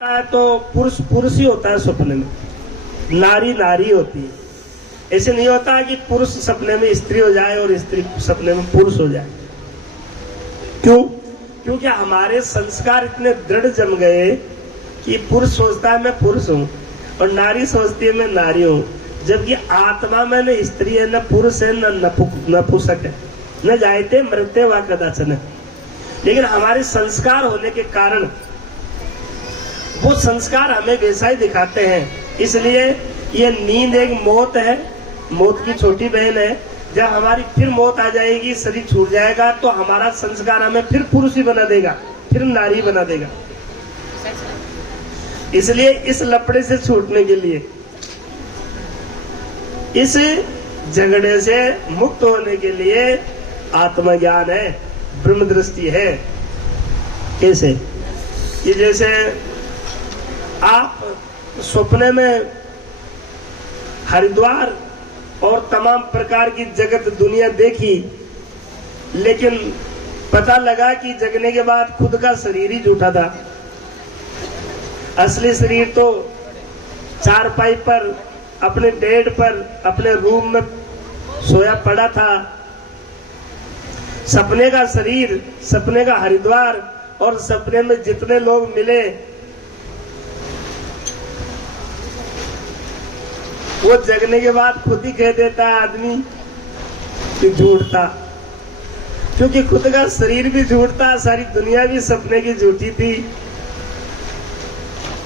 है तो पुरुष पुरुष ही होता है सपने में, नारी नारी होती है। ऐसे नहीं होता है कि पुरुष सपने में स्त्री हो जाए और स्त्री सपने में पुरुष हो जाए। क्यों? क्योंकि हमारे संस्कार इतने दृढ़ जम गए कि पुरुष सोचता है मैं पुरुष हूं और नारी सोचती है मैं नारी हूं, जबकि आत्मा में न स्त्री है, न पुरुष है, न नपुंसक है, न जायते मरते वा कदाचन। लेकिन हमारे संस्कार होने के कारण वो संस्कार हमें वैसा ही दिखाते हैं। इसलिए ये नींद एक मौत है, मौत की छोटी बहन है। जब हमारी फिर मौत आ जाएगी, शरीर छूट जाएगा, तो हमारा संस्कार हमें फिर पुरुष ही बना देगा, फिर नारी बना देगा। इसलिए इस लपड़े से छूटने के लिए, इस झगड़े से मुक्त होने के लिए आत्मज्ञान है, ब्रह्म दृष्टि है। कैसे? कि जैसे आप सपने में हरिद्वार और तमाम प्रकार की जगत दुनिया देखी, लेकिन पता लगा कि जगने के बाद खुद का शरीर ही झूठा था। असली शरीर तो चारपाई पर, अपने बेड पर, अपने रूम में सोया पड़ा था। सपने का शरीर, सपने का हरिद्वार और सपने में जितने लोग मिले, वो जगने के बाद खुद ही कह देता है आदमी कि झूठ था, क्योंकि खुद का शरीर भी झूठ था, सारी दुनिया भी सपने की झूठी थी।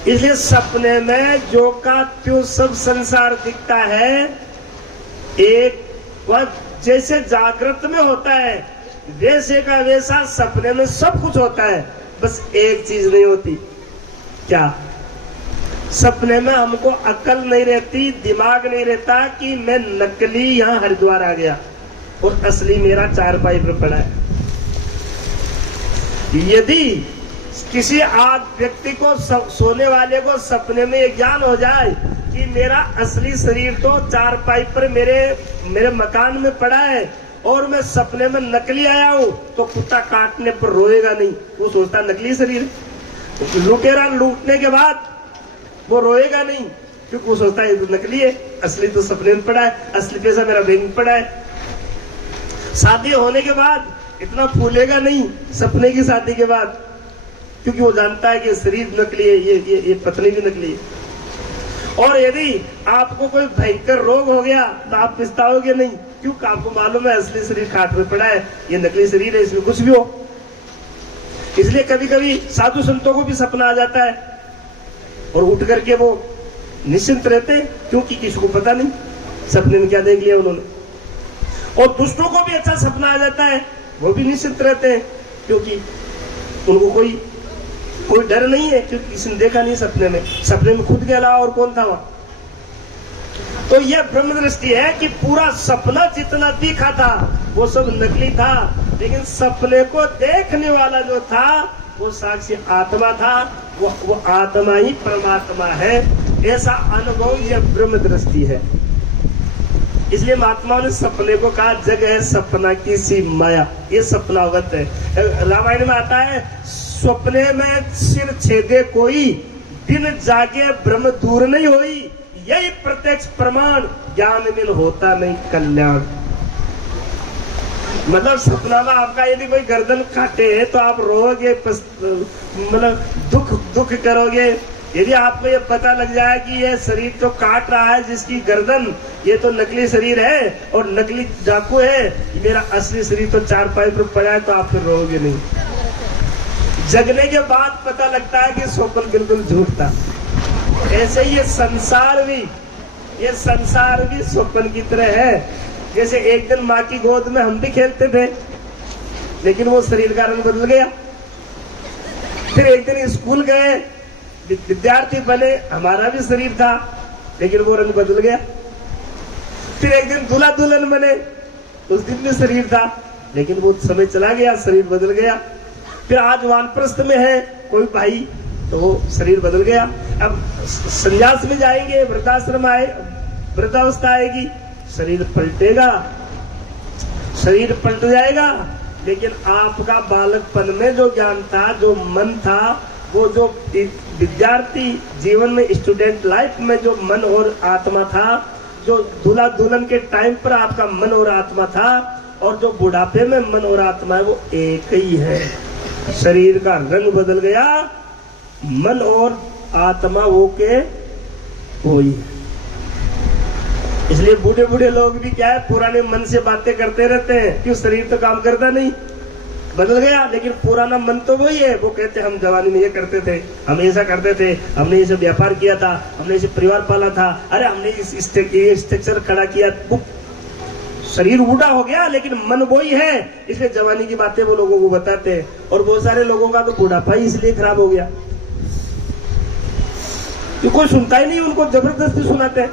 इसलिए सपने में जो का त्यों सब संसार दिखता है, एक वह जैसे जागृत में होता है वैसे का वैसा सपने में सब कुछ होता है। बस एक चीज नहीं होती। क्या? सपने में हमको अक्ल नहीं रहती, दिमाग नहीं रहता कि मैं नकली यहाँ हरिद्वार आ गया और असली मेरा चारपाई पर पड़ा है। यदि किसी व्यक्ति को, सोने वाले को सपने में ये ज्ञान हो जाए कि मेरा असली शरीर तो चारपाई पर मेरे मकान में पड़ा है और मैं सपने में नकली आया हूं, तो कुत्ता काटने पर रोएगा नहीं, वो सोचता नकली शरीर। लुटेरा लूटने के बाद वो रोएगा नहीं, क्योंकि वो सोचता है तो नकली है, असली तो सपने में पड़ा है, असली पैसा मेरा बैंक में पड़ा है। शादी होने के बाद इतना फूलेगा नहीं सपने की शादी के बाद, क्योंकि वो जानता है कि शरीर नकली है, ये पत्नी भी नकली है। और यदि आपको कोई भयंकर रोग हो गया तो आप पछताओगे नहीं, क्योंकि आपको मालूम है असली शरीर खाट में पड़ा है, ये नकली शरीर है, इसमें कुछ भी हो। इसलिए कभी कभी साधु संतों को भी सपना आ जाता है और उठ करके वो निश्चिंत रहते हैं, क्योंकि किसी को पता नहीं सपने में क्या देख लिया उन्होंने। और दुष्टों को भी अच्छा सपना आ जाता है, वो भी निश्चिंत रहते हैं, क्योंकि उनको कोई डर नहीं है, क्योंकि किसी ने देखा नहीं सपने में खुद के अलावा और कौन था वहां। तो यह ब्रह्म दृष्टि है कि पूरा सपना जितना दिखा था वो सब नकली था, लेकिन सपने को देखने वाला जो था वो साक्षी आत्मा था, वो आत्मा ही परमात्मा है। ऐसा अनुभव यह ब्रह्म दृष्टि है। इसलिए महात्माओं ने सपने को कहा जग है सपना की सी माया, ये सपनावत है। रामायण में आता है, सपने में सिर छेदे कोई, दिन जागे ब्रह्म दूर नहीं होई, यही प्रत्यक्ष प्रमाण, ज्ञान मिल होता नहीं कल्याण। मतलब सपना में आपका यदि कोई गर्दन काटे तो आप रोओगे, मतलब दुख करोगे। यदि आपको ये पता लग जाए कि ये शरीर तो काट रहा है, जिसकी गर्दन, ये तो नकली शरीर है और नकली डाकू है, मेरा असली शरीर तो चारपाई पर पड़ा है, तो आप फिर रोओगे नहीं। जगने के बाद पता लगता है कि स्वप्न बिल्कुल झूठ था। ऐसे ही ये संसार भी स्वप्न की तरह है। जैसे एक दिन माँ की गोद में हम भी खेलते थे, लेकिन वो शरीर का रंग बदल गया। फिर एक दिन स्कूल गए, विद्यार्थी बने, हमारा भी शरीर था, लेकिन वो रंग बदल गया। फिर एक दिन दूल्हा दुल्हन बने, उस दिन भी शरीर था, लेकिन वो समय चला गया, शरीर बदल गया। फिर आज वानप्रस्थ में है कोई भाई, तो वो शरीर बदल गया। अब संन्यास में जाएंगे, वृद्धाश्रम वृद्धावस्था आएगी, शरीर पलटेगा, शरीर पलट जाएगा, लेकिन आपका बालकपन में जो ज्ञान था, जो मन था, वो जो विद्यार्थी जीवन में, स्टूडेंट लाइफ में जो मन और आत्मा था, जो दूल्हा दुल्हन के टाइम पर आपका मन और आत्मा था, और जो बुढ़ापे में मन और आत्मा है वो एक ही है। शरीर का रंग बदल गया, मन और आत्मा वो के वही है। इसलिए बूढ़े बूढ़े लोग भी क्या है, पुराने मन से बातें करते रहते हैं, क्यों? शरीर तो काम करता नहीं, बदल गया, लेकिन पुराना मन तो वही है। वो कहते हम जवानी में ये करते थे, हम ऐसा करते थे, हमने ये सब व्यापार किया था, हमने इसे परिवार पाला था, अरे हमने इस स्ट्रक्चर खड़ा किया। शरीर बूढ़ा हो गया लेकिन मन वही है, इसलिए जवानी की बातें वो लोगों को बताते हैं। और बहुत सारे लोगों का तो बुढ़ापा ही इसलिए खराब हो गया, कोई सुनता ही नहीं, उनको जबरदस्ती सुनाते हैं।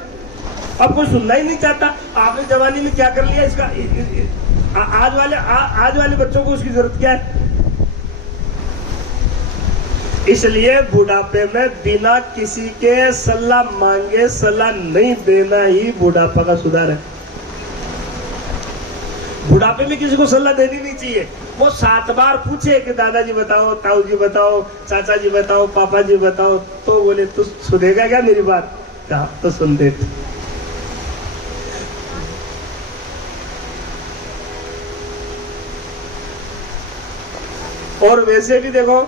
अब कोई सुनना ही नहीं चाहता। आपने जवानी में क्या कर लिया, इसका आज वाले बच्चों को उसकी जरूरत क्या है? इसलिए बुढ़ापे में बिना किसी के सलाह मांगे सलाह नहीं देना ही बुढ़ापा का सुधार है। बुढ़ापे में किसी को सलाह देनी नहीं चाहिए। वो 7 बार पूछे कि दादाजी बताओ, ताऊ जी बताओ, चाचा जी बताओ, पापा जी बताओ, तो बोले तू सुनेगा क्या मेरी बात? कहा तो सुन दे। और वैसे भी देखो,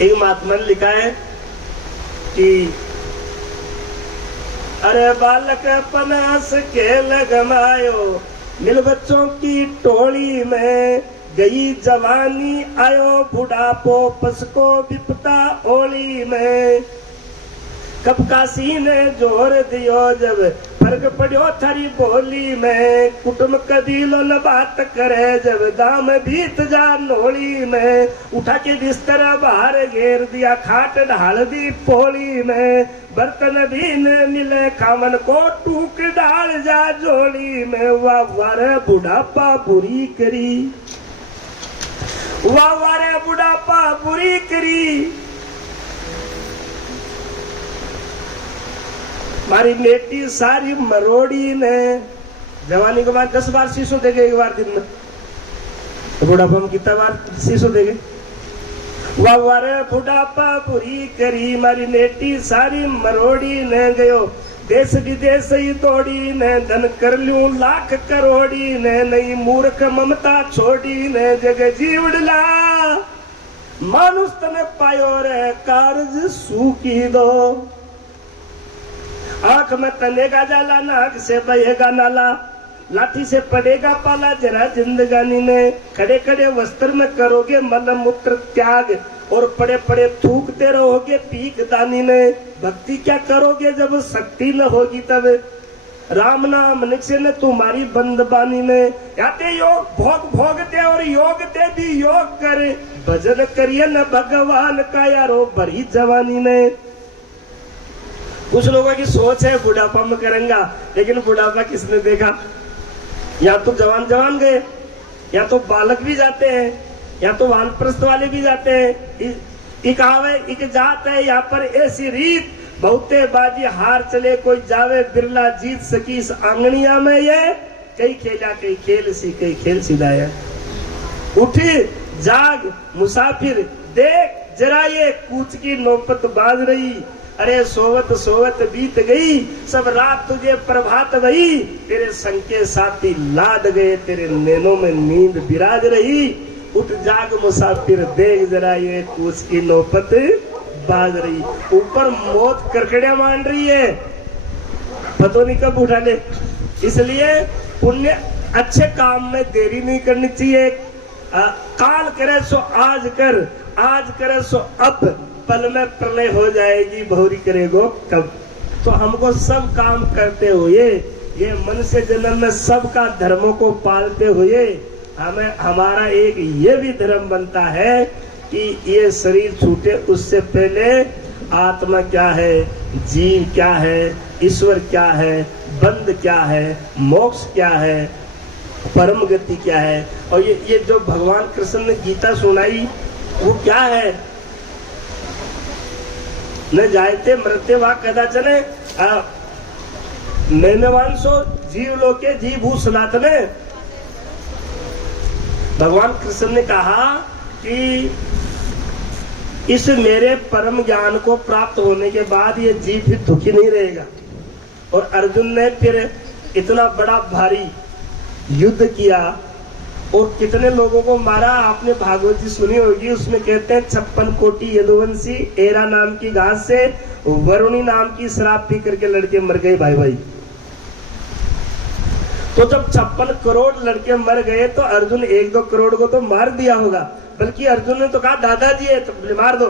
एक महात्मा ने लिखा है कि अरे बालक पनास खेल गमायो, मिल बच्चों की टोली में, गई जवानी आयो बुढ़ापो, पसको विपता ओली में। कब काशी ने जोर दियो जब फर्क पड़ो थारी बोली में, कुटुंब कबीलों न बात करे जब दाम बीत जा नोली में। उठा के बिस्तर बाहर घेर दिया, खाट ढाल दी पोली में। बर्तन भी न मिले खामन को, टूक डाल जा जोड़ी में। वाह वारे बुढ़ापा बुरी करी, वाह वारे बुढ़ापा बुरी करी। मारी बेटी सारी मरोड़ी ने, जवानी के बाद 10 बार शीशो देगे एक बार दिन में, तो बुढ़ापा में कितना बार शीशो देगे? वाह वारे बुढ़ापा बुरी करी, मारी बेटी सारी मरोड़ी ने। गयो देश विदेश ही दौड़ी ने, धन कर लूं लाख करोड़ी ने। नहीं मूर्ख ममता छोड़ी ने, जग जीवड़ला मानुष तने पायो रे कारज सूखी दो। आंख में तनेगा जाला, नाक से बहेगा नाला, लाठी से पड़ेगा पाला जरा जिंदगानी में। खड़े खड़े वस्त्र में करोगे मल मूत्र त्याग, और पड़े पड़े थूकते रहोगे पीक दानी में। भक्ति क्या करोगे जब शक्ति न होगी तब, राम नाम निश्चय न तुम्हारी बंदबानी में। याते योग भोग भोगते और योगते भी योग करे, भजन करिए न भगवान का यारो बड़ी जवानी में। कुछ लोगों की सोच है बुढ़ापा में करेंगे, लेकिन बुढ़ापा किसने देखा? या तो जवान जवान गए, या तो बालक भी जाते हैं, या तो वानप्रस्थ वाले भी जाते हैं। एक आवे एक जात है यहाँ पर ऐसी रीत, बहुते बाजी हार चले कोई जावे, बिरला जीत सकी इस आंगनिया में। ये कई खेला कई खेल सी, कई खेल सिदाया। उठी जाग मुसाफिर, देख जरा ये कूच की नौबत बाज रही। अरे सोवत सोवत बीत गई, सब रात तुझे प्रभात वही। तेरे संग के साथी लाद गए, तेरे नैनों में नींद विराज रही। उठ जाग मुसाफिर, देख जरा ये कूच की नौबत बाज रही। ऊपर मौत करकड़िया मान रही है, पता नहीं कब उठा ले। इसलिए पुण्य अच्छे काम में देरी नहीं करनी चाहिए। काल करे सो आज कर, आज करे सो अब, पल में प्रलय हो जाएगी बहुरी करेगो कब। तो हमको सब काम करते हुए, ये मनुष्य जन्म में सबका धर्मों को पालते हुए, हमें हमारा एक ये भी धर्म बनता है कि ये शरीर छूटे उससे पहले आत्मा क्या है, जीव क्या है, ईश्वर क्या है, बंध क्या है, मोक्ष क्या है, परम गति क्या है। और ये जो भगवान कृष्ण ने गीता सुनाई वो क्या है? न जायते मृत्य वा कदाचन नैनवांशो जीव लोके जीभू सनातने। भगवान कृष्ण ने कहा कि इस मेरे परम ज्ञान को प्राप्त होने के बाद ये जीव फिर दुखी नहीं रहेगा। और अर्जुन ने फिर इतना बड़ा भारी युद्ध किया और कितने लोगों को मारा। आपने भागवत जी सुनी होगी, उसमें कहते हैं 56 कोटि यदुवंशी एरा नाम की घास से वरुणी नाम की शराब पी करके लड़के मर गए भाई भाई। तो जब 56 करोड़ लड़के मर गए तो अर्जुन 1-2 करोड़ को तो मार दिया होगा, बल्कि अर्जुन ने तो कहा दादाजी है तो मार दो,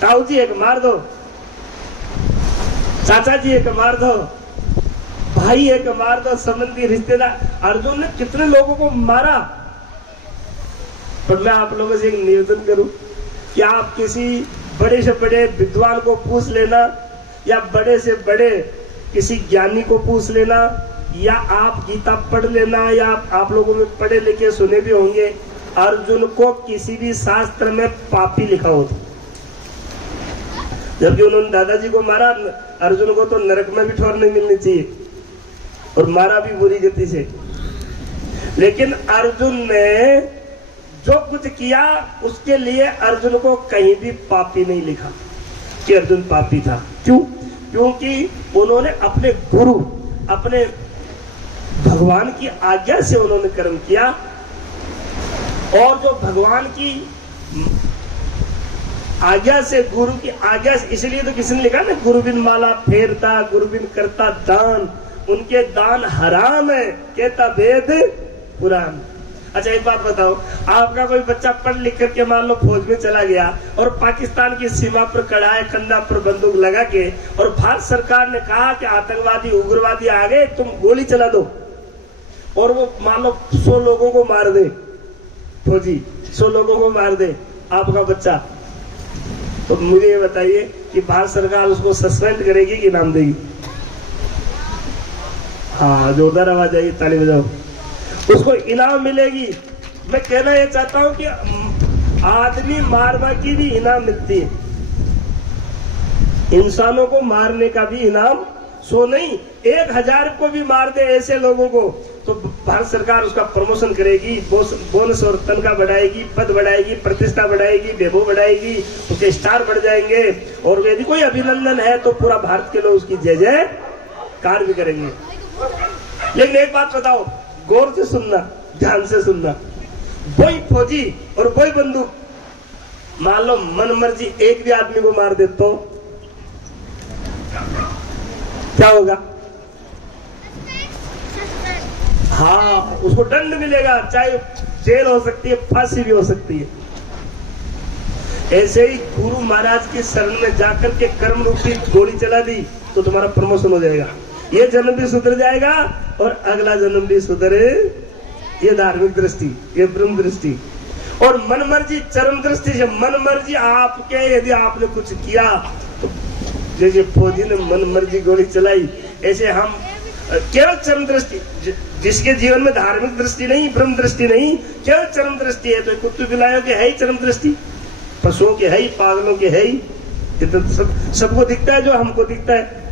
ताऊ जी है तो मार दो, चाचा जी है तो मार दो, भाई है तो मार दो, संबंधी रिश्तेदार। अर्जुन ने कितने लोगों को मारा। पर मैं आप लोगों से एक निवेदन करूं कि आप किसी बड़े से बड़े विद्वान को पूछ लेना, या बड़े से बड़े किसी ज्ञानी को पूछ लेना, या आप गीता पढ़ लेना, या आप लोगों में पढ़े लिखे सुने भी होंगे, अर्जुन को किसी भी शास्त्र में पापी लिखा होता। जबकि उन्होंने दादाजी को मारा, अर्जुन को तो नरक में भी ठोर नहीं मिलनी चाहिए और मारा भी बुरी गति से। लेकिन अर्जुन ने जो कुछ किया उसके लिए अर्जुन को कहीं भी पापी नहीं लिखा कि अर्जुन पापी था। क्यों? क्योंकि उन्होंने अपने गुरु, अपने भगवान की आज्ञा से उन्होंने कर्म किया। और जो भगवान की आज्ञा से, गुरु की आज्ञा से, इसलिए तो किसी ने लिखा ना, गुरु बिन माला फेरता, गुरु बिन करता दान, उनके दान हराम है, कहता वेद पुराण। अच्छा एक बात बताओ, आपका कोई बच्चा पढ़ लिख करके मान लो फौज में चला गया और पाकिस्तान की सीमा पर कड़ाए कंधा पर बंदूक लगा के, और भारत सरकार ने कहा कि आतंकवादी उग्रवादी आ गए, तुम गोली चला दो, और वो मान लो 100 लोगों को मार दे, फौजी 100 लोगों को मार दे आपका बच्चा, तो मुझे ये बताइए कि भारत सरकार उसको सस्पेंड करेगी कि इनाम देगी? हाँ, जोरदार आवाज आएगी, ताली बजाओ। उसको इनाम मिलेगी। मैं कहना ये चाहता हूं कि आदमी मारवा की भी इनाम मिलती है, इंसानों को मारने का भी इनाम सो नहीं। 1000 को भी मार दे ऐसे लोगों को तो भारत सरकार उसका प्रमोशन करेगी, बोनस और तनख्वाह बढ़ाएगी, पद बढ़ाएगी, प्रतिष्ठा बढ़ाएगी, वैभव बढ़ाएगी, उसके स्टार बढ़ जाएंगे। और यदि कोई अभिनंदन है तो पूरा भारत के लोग उसकी जय जयकार भी करेंगे। लेकिन एक बात बताओ, गौर से सुनना, ध्यान से सुनना, वही फौजी और वही बंदूक मान लो मन मर्जी एक भी आदमी को मार दे तो क्या होगा? हाँ, उसको दंड मिलेगा, चाहे जेल हो सकती है, फांसी भी हो सकती है। ऐसे ही गुरु महाराज की शरण में जाकर के कर्म रूपी गोली चला दी तो तुम्हारा प्रमोशन हो जाएगा, ये जन्म भी सुधर जाएगा और अगला जन्म भी सुधरे। ये धार्मिक दृष्टि, ये ब्रह्म दृष्टि। और मन मर्जी चरम दृष्टि से, मन मर्जी आपके, यदि आपने कुछ किया तो जैसे फौजी ने मन मर्जी गोली चलाई, ऐसे हम केवल चरम दृष्टि, जिसके जीवन में धार्मिक दृष्टि नहीं, ब्रह्म दृष्टि नहीं, केवल चरम दृष्टि है, तो कुत्ते बिलायों के है ही चरम दृष्टि, पशुओं के है ही, पागलों के है ही, सबको दिखता है जो हमको दिखता है।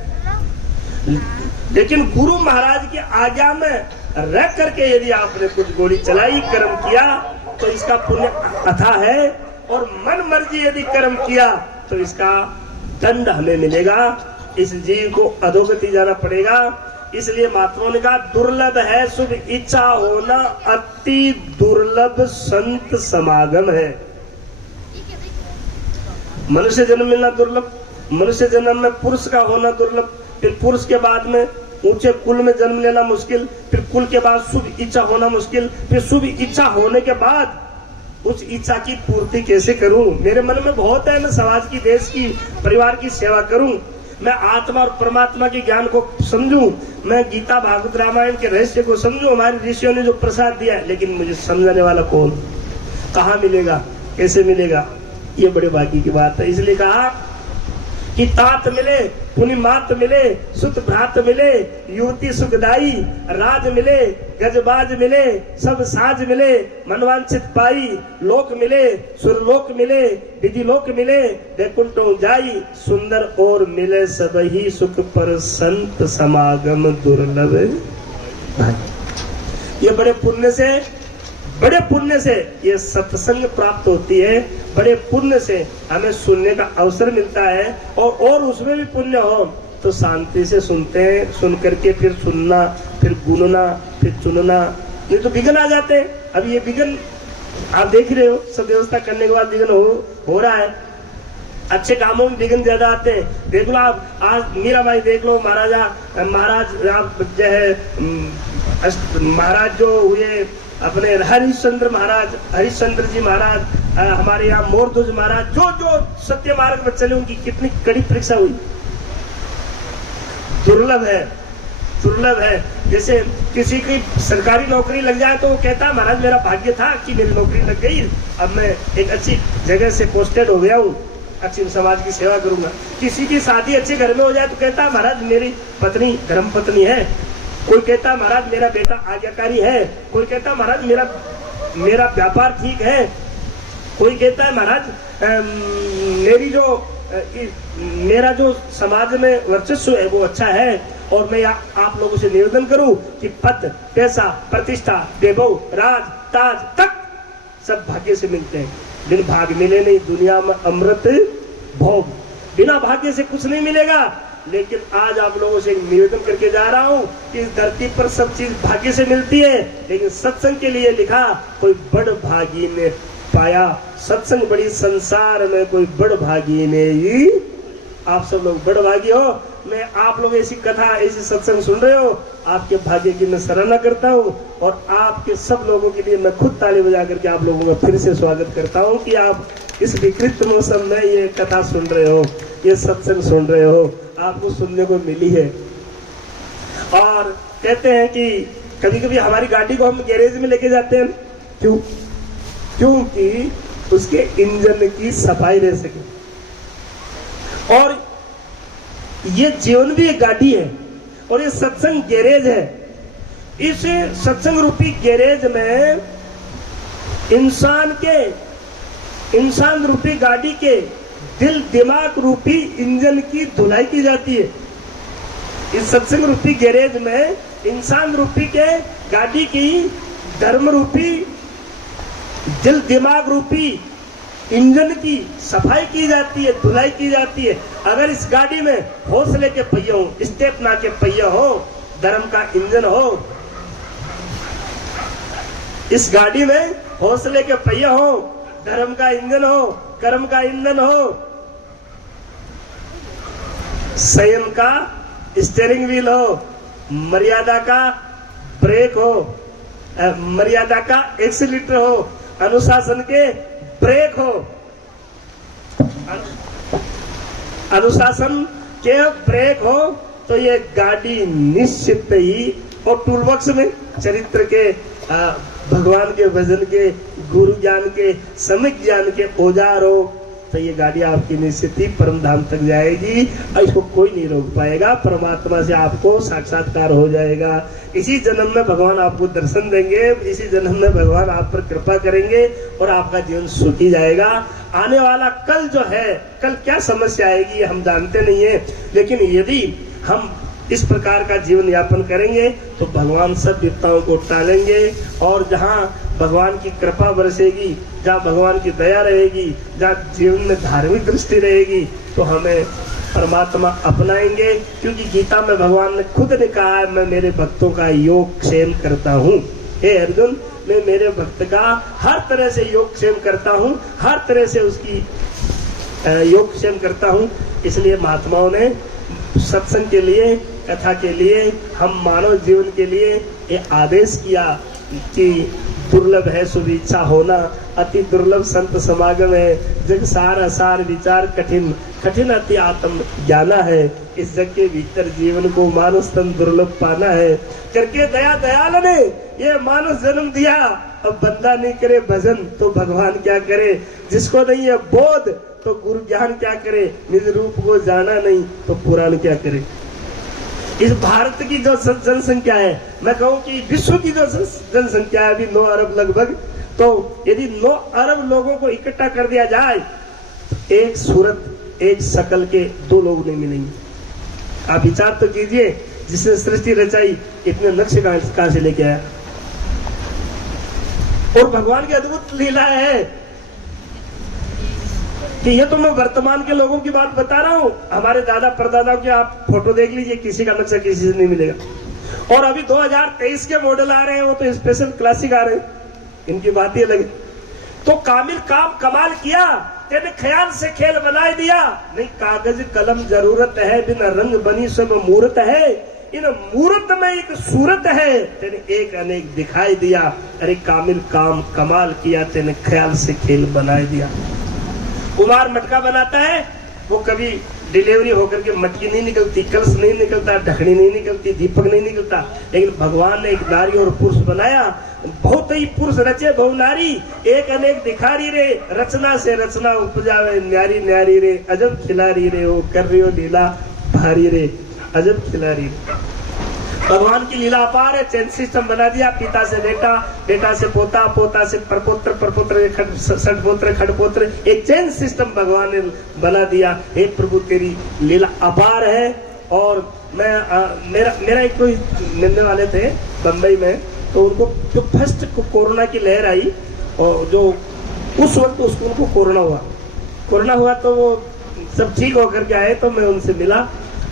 लेकिन गुरु महाराज की आज्ञा में रह करके यदि आपने कुछ गोली चलाई, कर्म किया तो इसका पुण्य अथाह है, और मन मर्जी यदि कर्म किया तो इसका दंड हमें मिलेगा। इस जीव को अधोगति जाना पड़ेगा। इसलिए महात्माओं ने कहा दुर्लभ है शुभ इच्छा होना, अति दुर्लभ संत समागम है। मनुष्य जन्म मिलना दुर्लभ, मनुष्य जन्म में पुरुष का होना दुर्लभ, फिर पुरुष के बाद में ऊंचे कुल में जन्म लेना मुश्किल, फिर कुल के बाद शुभ इच्छा होना मुश्किल, फिर शुभ इच्छा होने के बाद उस इच्छा की पूर्ति कैसे करूं? मेरे मन में बहुत है, मैं समाज की, देश की, परिवार की सेवा करूं, मैं आत्मा और परमात्मा के ज्ञान को समझूं, मैं गीता भागवत रामायण के रहस्य को समझूं, हमारे ऋषियों ने जो प्रसाद दिया है, लेकिन मुझे समझाने वाला कौन, कहाँ मिलेगा, कैसे मिलेगा? ये बड़े भाग्य की बात है। इसलिए कहा कि तात मिले, पुनि मात मिले, सुत भ्रात मिले, युवती सुखदाई, राज मिले, गजबाज मिले, सब साज मिले, मनवांछित पाई, लोक मिले, सुरलोक मिले, विधि लोक मिले, वैकुंठों जाई, सुंदर और मिले सबही सुख पर संत समागम दुर्लभ। ये बड़े पुण्य से बड़े पुण्य से ये सत्संग प्राप्त होती है, बड़े पुण्य से हमें सुनने का अवसर मिलता है, और उसमें भी पुण्य हो तो शांति से सुनते हैं, सुन करके फिर सुनना, फिर गुनना, फिर चुनना, नहीं तो विघ्न आ जाते हैं। अब ये विघ्न आप देख रहे हो, सब व्यवस्था करने के बाद विघ्न हो रहा है, अच्छे कामों में विघ्न ज्यादा आते हैं। देख लो आप, आज मीराबाई देख लो, महाराज आप जो है महाराज जो हुए अपने हरिश्चंद्र जी महाराज, हमारे यहाँ मोरध्वज महाराज, जो सत्य मार्ग पर चले उनकी कितनी कड़ी परीक्षा हुई। दुर्लभ है। जैसे किसी की सरकारी नौकरी लग जाए तो वो कहता है महाराज मेरा भाग्य था कि मेरी नौकरी लग गई, अब मैं एक अच्छी जगह से पोस्टेड हो गया हूँ, अच्छी समाज की सेवा करूंगा। किसी की शादी अच्छे घर में हो जाए तो कहता है महाराज मेरी पत्नी धर्म पत्नी है, कोई कहता है महाराज मेरा बेटा आज्ञाकारी है, कोई कहता है महाराज मेरा व्यापार ठीक है, कोई कहता है महाराज मेरा जो समाज में वर्चस्व है वो अच्छा है। और मैं आप लोगों से निवेदन करूं कि पद, पैसा, प्रतिष्ठा, वैभव, राज, ताज तक सब भाग्य से मिलते हैं, बिन भाग मिले नहीं दुनिया में अमृत भोग, बिना भाग्य से कुछ नहीं मिलेगा। लेकिन आज आप लोगों से निवेदन करके जा रहा हूं कि इस धरती पर सब चीज भाग्य से मिलती है, लेकिन सत्संग के लिए लिखा कोई बड़ भागी ने पाया, सत्संग बड़ी संसार में कोई बड़ भागी ने ही। आप सब लोग बड़ भागी हो। मैं आप लोग ऐसी कथा, ऐसी सत्संग सुन रहे हो, आपके भाग्य की मैं सराहना करता हूँ, और आपके सब लोगों के लिए मैं खुद ताली बजा करके आप लोगों का फिर से स्वागत करता हूँ कि आप इस विकृत मौसम में ये कथा सुन रहे हो, ये सत्संग सुन रहे हो, आपको सुनने को मिली है। और कहते हैं कि कभी कभी हमारी गाड़ी को हम गैरेज में लेके जाते हैं, क्योंकि उसके इंजन की सफाई रह सके। और ये जीवन भी एक गाड़ी है, और ये सत्संग गैरेज है। इस सत्संग रूपी गैरेज में इंसान रूपी गाड़ी के दिल दिमाग रूपी इंजन की धुलाई की जाती है। इस सत्संग रूपी गैरेज में इंसान रूपी के गाड़ी की धर्म रूपी दिल दिमाग रूपी इंजन की सफाई की जाती है, धुलाई की जाती है। अगर इस गाड़ी में हौसले के पहिए हो, स्टेपना के पहिए हो, धर्म का इंजन हो, इस गाड़ी में हौसले के पहिए हो, धर्म का इंजन हो, कर्म का ईंधन हो, संयम का स्टीयरिंग व्हील हो, मर्यादा का ब्रेक हो, मर्यादा का एक्सीलेटर हो, अनुशासन के ब्रेक हो, अनुशासन के ब्रेक हो, तो ये गाड़ी निश्चित ही, और टूल बॉक्स में चरित्र के, भगवान के भजन के, गुरु ज्ञान के, सम्यक ज्ञान के औजार हो, तो ये गाड़ी आपकी निश्चित ही परम धाम तक जाएगी, और इसको कोई नहीं रोक पाएगा। परमात्मा से आपको साक्षात्कार हो जाएगा। इसी जन्म में भगवान आपको दर्शन देंगे, इसी जन्म में भगवान आप पर कृपा करेंगे, और आपका जीवन सुखी जाएगा। आने वाला कल जो है, कल क्या समस्या आएगी हम जानते नहीं है, लेकिन यदि हम इस प्रकार का जीवन यापन करेंगे तो भगवान सब विपदाओं को टालेंगे, और जहाँ भगवान की कृपा बरसेगी, जहाँ भगवान की दया रहेगी, जहाँ जीवन में धार्मिक दृष्टि रहेगी, तो हमें परमात्मा अपनाएंगे। क्योंकि गीता में भगवान ने खुद ने कहा है, मैं मेरे भक्तों का योग क्षेम करता हूँ। हे अर्जुन, मैं मेरे भक्त का हर तरह से योग क्षेम करता हूँ, हर तरह से उसकी योग क्षेम करता हूँ। इसलिए महात्माओं ने सत्संग के लिए, कथा के लिए, हम मानव जीवन के लिए ये आदेश किया कि दुर्लभ है सुविच्छा होना, अति दुर्लभ संत समागम है, जग सार असार विचार कठिन, कठिन अति आत्म ज्ञाना है। इस जग के भीतर जीवन को मानस तन दुर्लभ पाना है। करके दया दयाल ने ये मानस जन्म दिया, अब बंदा नहीं करे भजन तो भगवान क्या करे, जिसको नहीं है बोध तो गुरु ज्ञान क्या करे, निज रूप को जाना नहीं तो पुराण क्या करे। इस भारत की जो जनसंख्या है, मैं कहूँ कि विश्व की जो जनसंख्या है अभी 9 अरब लगभग, तो यदि 9 अरब लोगों को इकट्ठा कर दिया जाए तो एक सूरत, एक शकल के 2 लोग नहीं मिलेंगे। आप विचार तो कीजिए, जिसने सृष्टि रचाई इतने नक्शे कहां से लेके आया। और भगवान की अद्भुत लीला है कि ये तो मैं वर्तमान के लोगों की बात बता रहा हूं। हमारे दादा परदादाओं की आप फोटो देख लीजिए, किसी का नक्शा किसी से नहीं मिलेगा। और अभी 2023 के मॉडल आ रहे हैं, वो तो स्पेशल क्लासिक आ रहे हैं, इनकी बात ही अलग है। तो कामिल काम कमाल किया, तेने ख्याल से खेल बनाए दिया। नहीं कागज कलम जरूरत है, बिना रंग बनी सब मूर्त है, इन मूर्त में एक सूरत है, तेने एक अनेक दिखाई दिया। अरे कामिल काम कमाल किया, तेने ख्याल से खेल बनाए दिया। कुमार मटका बनाता है, वो कभी डिलीवरी होकर के मटकी नहीं निकलती, कलश नहीं निकलता, ढकनी नहीं निकलती, दीपक नहीं निकलता। लेकिन भगवान ने एक नारी और पुरुष बनाया, बहुत ही पुरुष रचे बहु नारी, एक अनेक दिखारी रे, रचना से रचना उपजावे न्यारी न्यारी रे, अजब खिलारी रे, वो कर रही हो लीला भारी रे, अजब खिलारी। भगवान की लीला अपार है। चैन सिस्टम बना दिया, पिता से बेटा, बेटा से पोता, पोता से परपोत्र, परपोत्र षटपोत्र, खडपोत्र, एक चैन सिस्टम भगवान ने बना दिया। हे प्रभु तेरी लीला अपार है। और मैं मेरा एक कोई मिलने वाले थे बंबई में, तो उनको जो फर्स्ट कोरोना की लहर आई और जो उस वक्त उनको कोरोना हुआ तो वो सब ठीक होकर के आए। तो मैं उनसे मिला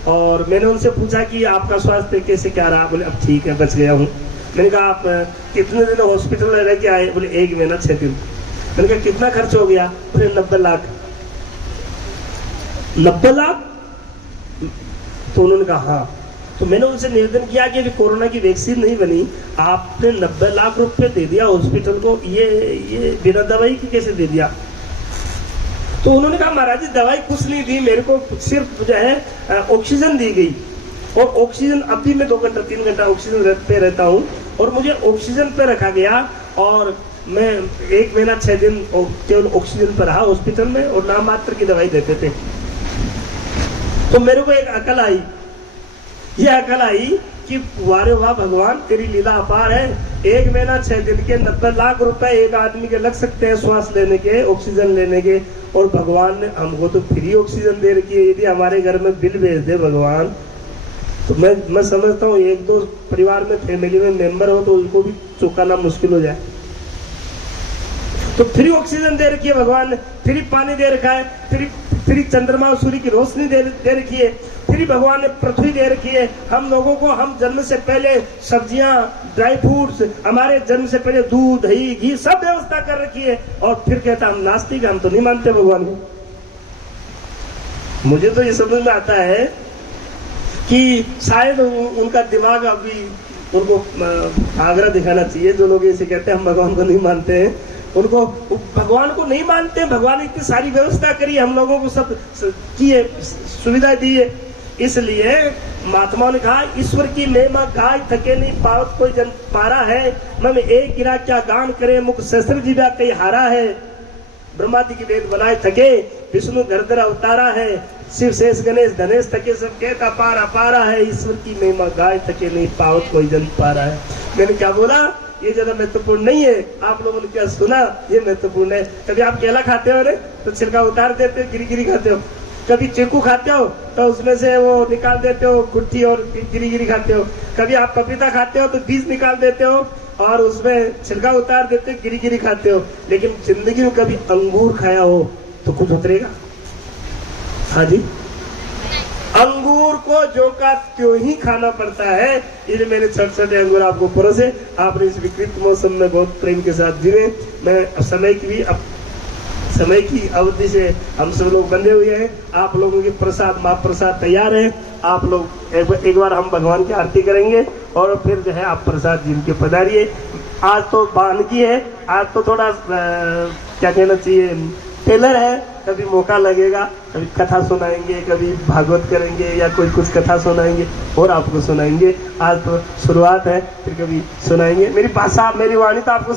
और मैंने उनसे पूछा कि आपका स्वास्थ्य कैसे क्या रहा। बोले अब ठीक है, बच गया हूँ। मैंने कहा आप कितने दिन हॉस्पिटल में रह के आए। बोले 1 महीना 6 दिन। मैंने कहा कितना खर्च हो गया। बोले 90 लाख। 90 लाख? तो उन्होंने कहा हाँ। तो मैंने उनसे निवेदन किया कि अभी कोरोना की वैक्सीन नहीं बनी, आपने 90 लाख रुपए दे दिया हॉस्पिटल को, ये बिना दवाई की कैसे दे दिया। तो उन्होंने कहा महाराज जी दवाई कुछ नहीं दी, मेरे को सिर्फ जो है ऑक्सीजन दी गई। और ऑक्सीजन अभी मैं 2 घंटा 3 घंटा ऑक्सीजन पे रहता हूँ और मुझे ऑक्सीजन पे रखा गया और मैं 1 महीना 6 दिन केवल ऑक्सीजन पर रहा हॉस्पिटल में और नाम मात्र की दवाई देते थे। तो मेरे को एक अकल आई, ये अकल आई कि वारे वाह भगवान तेरी लीला अपार है। 1 महीना 6 दिन के 90 लाख रुपए एक आदमी के लग सकते हैं श्वास लेने के, ऑक्सीजन लेने के, और भगवान ने हमको तो फ्री ऑक्सीजन दे रखी है। यदि हमारे घर में बिल भेज दे भगवान, तो मैं समझता हूँ 1-2 परिवार में फैमिली में मेंबर हो तो उनको भी चुकाना मुश्किल हो जाए। तो फ्री ऑक्सीजन दे रखी है भगवान ने, फ्री पानी दे रखा है, फ्री चंद्रमा और सूर्य की रोशनी दे रखी है, फ्री भगवान ने पृथ्वी दे रखी है। हम लोगों को हम जन्म से पहले सब्जियां, ड्राई फ्रूट्स, हमारे जन्म से पहले दूध, दही, घी सब व्यवस्था कर रखी है। और फिर कहता हम नास्तिक, हम तो नहीं मानते भगवान को। मुझे तो ये समझ में आता है कि शायद उनका दिमाग अभी उनको आगरा दिखाना चाहिए। जो लोग ऐसे कहते हैं हम भगवान को नहीं मानते हैं, उनको भगवान को नहीं मानते। भगवान ने इतनी सारी व्यवस्था करी, हम लोगों को सब की है, सुविधा दी है। इसलिए महात्मा ने कहा ईश्वर की महिमा गाय थके नहीं पावत कोई जन पारा है, मन एक गिरा क्या गान करे मुख शस्त्र जीवा कई हारा है। ब्रह्मादि की वेद बनाए थके, विष्णु धरधर अवतारा है, शिव शेष गणेश धनेश थके सब कहता पारा पारा है। ईश्वर की महिमा गाय थके नहीं पावत कोई जन पारा है। मैंने क्या बोला, ये ज्यादा महत्वपूर्ण नहीं है, आप लोगों ने क्या सुना ये महत्वपूर्ण है। कभी आप केला खाते हो रे तो छिलका उतार देते हो, गिरी गिरी खाते हो। कभी चीकू खाते हो तो उसमें से वो निकाल देते हो गुठली और गिरी गिरी खाते हो। कभी आप पपीता खाते हो तो बीज निकाल देते हो और उसमें छिलका उतार देते हो, गिरी गिरी खाते हो। लेकिन जिंदगी में कभी अंगूर खाया हो तो कुछ उतरेगा? हाँ जी, अंगूर को जो का त्यों ही खाना पड़ता है। इसलिए मैंने छोटे अंगूर आपको परोसे, आपने इस विकृत मौसम में बहुत प्रेम के साथ जीवे। मैं समय की भी समय की अवधि से हम सब लोग बंधे हुए हैं। आप लोगों की प्रसाद महाप्रसाद तैयार है। आप लोग एक बार हम भगवान की आरती करेंगे और फिर जो है आप प्रसाद जिनके पधारिए। आज तो बानगी है, आज तो थोड़ा क्या कहना चाहिए टेलर है। कभी मौका लगेगा, कभी कथा सुनाएंगे, कभी भागवत करेंगे या कोई कुछ कथा सुनाएंगे और आपको सुनाएंगे। आज तो शुरुआत है, फिर कभी सुनाएंगे। मेरी भाषा मेरी वाणी तो आपको